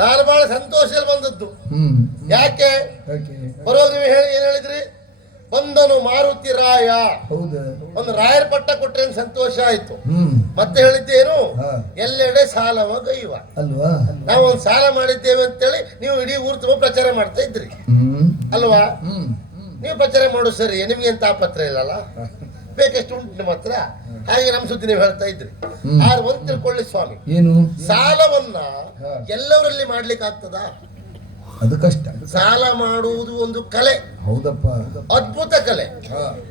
ನಾನು ಬಹಳ ಸಂತೋಷದಲ್ಲಿ ಬಂದದ್ದು. ಯಾಕೆ ಬರುವಾಗ ನೀವು ಏನ್ ಹೇಳಿದ್ರಿ? ಬಂದನು ಮಾರುತಿ ರಾಯ, ಒಂದು ರಾಯರ ಪಟ್ಟ ಕೊಟ್ರೆ ಸಂತೋಷ ಆಯ್ತು. ಮತ್ತೆ ಹೇಳಿದ್ದೇನು? ಎಲ್ಲೆಡೆ ಸಾಲವ ಗೈವ ಅಲ್ವಾ? ನಾವು ಒಂದು ಸಾಲ ಮಾಡಿದ್ದೇವೆ ಅಂತೇಳಿ ನೀವು ಇಡೀ ಊರು ತುಂಬ ಪ್ರಚಾರ ಮಾಡ್ತಾ ಇದ್ರಿ ಅಲ್ವಾ? ನೀವು ಪ್ರಚಾರ ಮಾಡು ಸರಿ, ನಿಮ್ಗೆ ಏನ್ ತಾಪತ್ರ ಇಲ್ಲಲ್ಲ, ಬೇಕಷ್ಟು ಉಂಟು ನಿಮ್ಮ ಹತ್ರ. ಹಾಗೆ ನಮ್ ಸುದ್ದಿ ನೀವು ಹೇಳ್ತಾ ಇದ್ರಿ. ಆದ್ರೆ ಒಂದ್ ತಿಳ್ಕೊಳ್ಳಿ ಸ್ವಾಮಿ, ಏನು ಸಾಲವನ್ನ ಎಲ್ಲವರಲ್ಲಿ ಮಾಡ್ಲಿಕ್ಕೆ ಆಗ್ತದ? ಅದು ಕಷ್ಟ. ಸಾಲ ಮಾಡುವುದು ಒಂದು ಕಲೆ. ಹೌದಪ್ಪ, ಅದ್ಭುತ ಕಲೆ.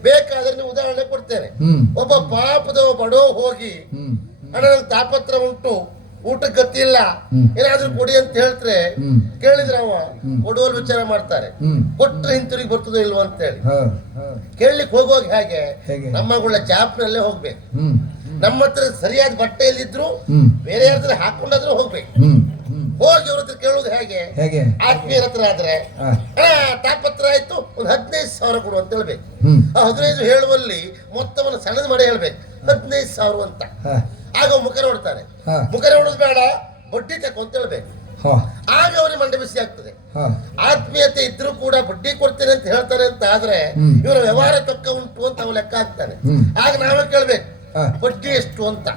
ಬೇಕಾದ್ರೆ ನೀವು ಉದಾಹರಣೆ ಕೊಡ್ತೇನೆ. ಒಬ್ಬ ಪಾಪದ ಬಡವ ಹೋಗಿ ಅಣ್ಣ ನಂಗೆ ತಾಪತ್ರ ಉಂಟು, ಊಟಕ್ಕೆ ಗತಿ ಇಲ್ಲ, ಏನಾದ್ರೂ ಕೊಡಿ ಅಂತ ಹೇಳ್ತಾರೆ. ಕೇಳಿದ್ರೆ ಅವ ಕೊಡುವಲ್ಲಿ ವಿಚಾರ ಮಾಡ್ತಾರೆ, ಕೊಟ್ರೆ ಹಿಂತಿರುಗಿ ಬರ್ತದೋ ಇಲ್ವೋ ಅಂತ ಹೇಳಿ ಕೇಳಲಿಕ್ಕೆ ಹೋಗುವಾಗ ಹೇಗೆ ನಮ್ಮಗಳ ಜಾಪ್ನಲ್ಲೇ ಹೋಗ್ಬೇಕು. ನಮ್ಮ ಹತ್ರ ಸರಿಯಾದ ಬಟ್ಟೆ ಇಲ್ಲಿದ್ರು ಬೇರೆ ಯಾರ ಹಾಕೊಂಡಾದ್ರೂ ಹೋಗ್ಬೇಕು. ಹೋಗಿ ಅವ್ರ ಹತ್ರ ಕೇಳುವುದು ಹೇಗೆ? ಆತ್ಮೀಯರ ಹತ್ರ ಆದ್ರೆ ತಾಪತ್ರ ಆಯ್ತು, ಒಂದು 15,000 ಕೊಡು ಅಂತ ಹೇಳ್ಬೇಕು. ಆ 15 ಹೇಳುವಲ್ಲಿ ಮೊತ್ತವನ್ನು ಸಣ್ಣದ ಮಾಡಿ ಹೇಳ್ಬೇಕು, 15,000 ಅಂತ. ಆಗ ಮುಖ ನೋಡ್ತಾನೆ. ಮುಖ ನೋಡೋದು ಬೇಡ, ಬಡ್ಡಿ ತಕೋ ಅಂತ ಹೇಳ್ಬೇಕು. ಆಗ ಅವನಿಗೆ ಮಂಡೆ ಬಿಸಿ ಆಗ್ತದೆ. ಆತ್ಮೀಯತೆ ಇದ್ರೂ ಕೂಡ ಬಡ್ಡಿ ಕೊಡ್ತೇನೆ ಅಂತ ಹೇಳ್ತಾನೆ ಅಂತ ಆದ್ರೆ ಇವರ ವ್ಯವಹಾರ ತಕ್ಕ ಉಂಟು ಅಂತ ಅವ ಲೆಕ್ಕ ಹಾಕ್ತಾನೆ. ಆಗ ನಾವೇ ಕೇಳ್ಬೇಕು ಬಡ್ಡಿ ಎಷ್ಟು ಅಂತ.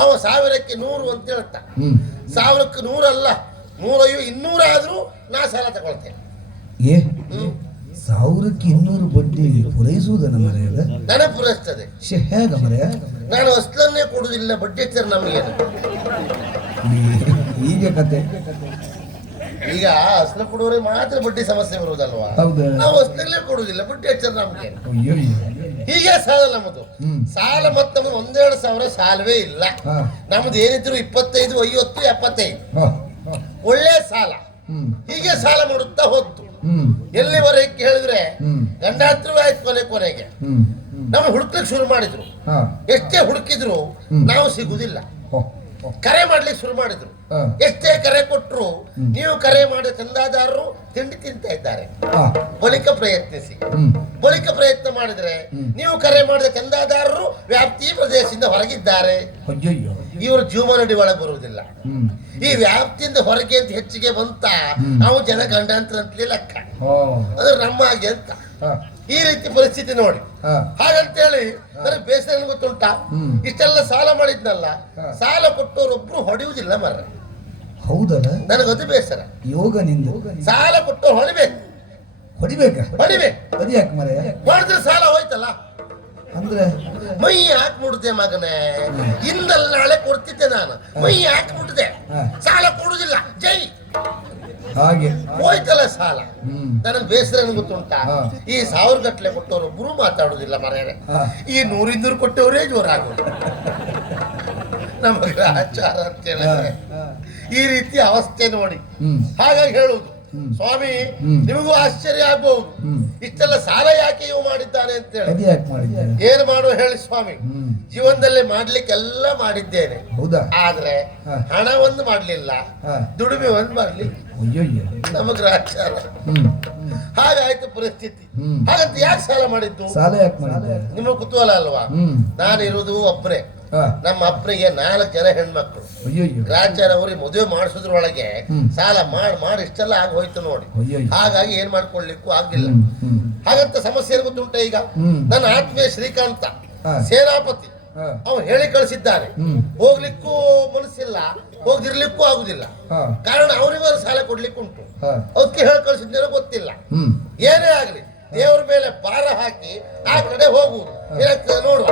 ಅವ 1000ಕ್ಕೆ 100 ಅಂತ ಹೇಳ್ತಾ. 1000ಕ್ಕೆ 100 ಅಲ್ಲ, 150, 200 ಆದ್ರೂ ನಾ ಸಾಲ ತಗೊಳ್ತೇನೆ. 1000ಕ್ಕೆ 200 ಬಡ್ಡಿ ಪೂರೈಸುವುದನ್ನ ಮರೆಯಲ್ಲ, ನನಗೆ ಪೂರೈಸ್ತದೆ. ಹೇಗ ಮರೆಯ? ನಾನು ಅಸ್ಲನ್ನೇ ಕೊಡುದಿಲ್ಲ, ಬಡ್ಡಿ ಹೆಚ್ಚರ ನಮಗೇನು ಈಗ ಕತೆ. ಈಗ ಅಸ್ಲ ಕೊಡುವವರಿಗೆ ಮಾತ್ರ ಬಡ್ಡಿ ಸಮಸ್ಯೆ ಬರುವುದಲ್ವಾ? ನಾವು ಅಸ್ಲಲ್ಲೇ ಕೊಡುದಿಲ್ಲ, ಬಡ್ಡಿ ಹೆಚ್ಚರ ನಮ್ಗೆ. ಹೀಗೆ ಸಾಲ ನಮ್ಮದು. ಸಾಲ ಮತ್ತೆ ನಮ್ದು 1-2 ಸಾಲವೇ ಇಲ್ಲ. ನಮ್ದು ಏನಿದ್ರು 25, 50, 75 ಒಳ್ಳೆ ಸಾಲ. ಹೀಗೆ ಸಾಲ ಮಾಡುತ್ತಾ ಹೋದ್ದು. ಎಲ್ಲಿವರೆಗೆ ಕೇಳಿದ್ರೆ ಗಂಡಾಂತರವೇ ಆಯ್ತು. ಕೊನೆಗೆ ನಮ್ಮ ಹುಡುಕ್ಲಿಕ್ಕೆ ಶುರು ಮಾಡಿದ್ರು. ಎಷ್ಟೇ ಹುಡುಕಿದ್ರು ನಾವು ಸಿಗುದಿಲ್ಲ. ಕರೆ ಮಾಡ್ಲಿಕ್ಕೆ ಶುರು ಮಾಡಿದ್ರು. ಎಷ್ಟೇ ಕರೆ ಕೊಟ್ರು ನೀವು ಕರೆ ಮಾಡಿದ ಚಂದಾದಾರರು ತಿಂಡಿ ತಿಂತಾ ಇದ್ದಾರೆ. ಬಳಿಕ ಪ್ರಯತ್ನಿಸಿ. ಬಳಿಕ ಪ್ರಯತ್ನ ಮಾಡಿದ್ರೆ ನೀವು ಕರೆ ಮಾಡಿದ ಚಂದಾದಾರರು ವ್ಯಾಪ್ತಿ ಪ್ರದೇಶದಿಂದ ಹೊರಗಿದ್ದಾರೆ. ಇವರು ಜೀವನಡಿ ಒಳಗೆ ಬರುವುದಿಲ್ಲ. ಈ ವ್ಯಾಪ್ತಿಯಿಂದ ಹೊರಗೆ ಅಂತ ಹೆಚ್ಚಿಗೆ ಬಂತ ನಾವು ಜನ ಗಂಡಾಂತರ ಅಂತಲೇ ಲೆಕ್ಕ. ಅದು ನಮ್ಮ ಹಾಗೆ ಅಂತ. ಈ ರೀತಿ ಪರಿಸ್ಥಿತಿ ನೋಡಿ. ಹಾಗಂತೇಳಿ ನನಗೆ ಬೇಸರ ಗೊತ್ತುಂಟ. ಇಷ್ಟೆಲ್ಲ ಸಾಲ ಮಾಡಿದ್ನಲ್ಲ, ಸಾಲ ಕೊಟ್ಟವರೊಬ್ರು ಹೊಡೆಯುವುದಿಲ್ಲ ಮರ್ರೆ. ಹೌದಲ್ಲ, ನನಗದು ಬೇಸರ. ಯೋಗ ನಿಂದು ಸಾಲ ಕೊಟ್ಟವ್ರು ಹೊಡಿಬೇಕು. ಅದು ಯಾಕೆ ಮರೆ? ಮಾಡಿದ್ರೆ ಸಾಲ ಹೋಯ್ತಲ್ಲ ಅಂದ್ರೆ ಮೈ ಹಾಕ್ಬಿಡುತ್ತೆ ಮಗನೇ. ಇಂದಲ್ಲ ನಾಳೆ ಕೊಡ್ತಿದ್ದೆ ನಾನು, ಮೈ ಹಾಕ್ಬಿಟ್ಟಿದೆ. ಸಾಲ ಕೊಡುದಿಲ್ಲ, ಜೈ ಹಾಗೆ ಹೋಯ್ತಲ್ಲ ಸಾಲ. ನನಗೆ ಬೇಸರ ಗೊತ್ತುಂಟ. ಈ 1000 ಗಟ್ಟಲೆ ಕೊಟ್ಟವರೊಬ್ರು ಮಾತಾಡುದಿಲ್ಲ ಮರ್ಯಾರೆ. ಈ 100-200 ಕೊಟ್ಟವರೇ ಜೋರಾಗೋದು ನಮಗೆ ಆಚಾರ ಅಂತ ಹೇಳಿದ್ರೆ. ಈ ರೀತಿ ಅವಸ್ಥೆ ನೋಡಿ. ಹಾಗಾಗಿ ಹೇಳುವುದು ಸ್ವಾಮಿ, ನಿಮಗೂ ಆಶ್ಚರ್ಯ ಆಗ್ಬಹುದು, ಇಷ್ಟೆಲ್ಲ ಸಾಲ ಯಾಕೆ ಇವು ಮಾಡಿದ್ದಾನೆ ಅಂತ ಹೇಳಿ. ಏನು ಮಾಡುವ ಹೇಳಿ ಸ್ವಾಮಿ? ಜೀವನದಲ್ಲಿ ಮಾಡ್ಲಿಕ್ಕೆಲ್ಲ ಮಾಡಿದ್ದೇನೆ, ಆದ್ರೆ ಹಣ ಒಂದು ಮಾಡ್ಲಿಲ್ಲ, ದುಡಿಮೆ ಒಂದು ಮಾಡ್ಲಿಲ್ಲ. ನಮಗ್ ಆಚಾರ. ಹಾಗಾಯ್ತು ಪರಿಸ್ಥಿತಿ. ಹಾಗಂತ ಯಾಕೆ ಸಾಲ ಮಾಡಿದ್ದು? ನಿಮಗೆ ಕುತೂಹಲ ಅಲ್ವಾ? ನಾನು ಇರುವುದು ಒಬ್ಬರೇ. ನಮ್ಮ ಅಪ್ಪನಿಗೆ 4 ಜನ ಹೆಣ್ಮಕ್ಳು. ಗ್ರಾಚಾರ ಅವ್ರಿಗೆ ಮದುವೆ ಮಾಡಿಸೋದ್ರೊಳಗೆ ಸಾಲ ಮಾಡಿ ಇಷ್ಟೆಲ್ಲ ಆಗಿ ಹೋಯ್ತು ನೋಡಿ. ಹಾಗಾಗಿ ಏನ್ ಮಾಡ್ಕೊಳ್ಲಿಕ್ಕೂ ಆಗಿಲ್ಲ. ಹಾಗಂತ ಸಮಸ್ಯೆ ಗೊತ್ತುಂಟ. ಈಗ ನನ್ನ ಆತ್ಮೀಯ ಶ್ರೀಕಾಂತ ಸೇನಾಪತಿ ಅವ ಹೇಳಿ ಕಳಿಸಿದ್ದಾನೆ, ಹೋಗ್ಲಿಕ್ಕೂ ಮನಸ್ಸಿಲ್ಲ, ಹೋಗ್ದಿರ್ಲಿಕ್ಕೂ ಆಗುದಿಲ್ಲ. ಕಾರಣ ಅವನಿಗೆ ಸಾಲ ಕೊಡ್ಲಿಕ್ಕೆ ಉಂಟು. ಅದಕ್ಕೆ ಹೇಳಿ ಕಳಿಸಿದ್ದೇನೋ ಗೊತ್ತಿಲ್ಲ. ಏನೇ ಆಗ್ಲಿ ದೇವರ ಮೇಲೆ ಭಾರ ಹಾಕಿ ಆ ಕಡೆ ಹೋಗುವುದು. ಏನಾಗ್ತದೆ ನೋಡುವ.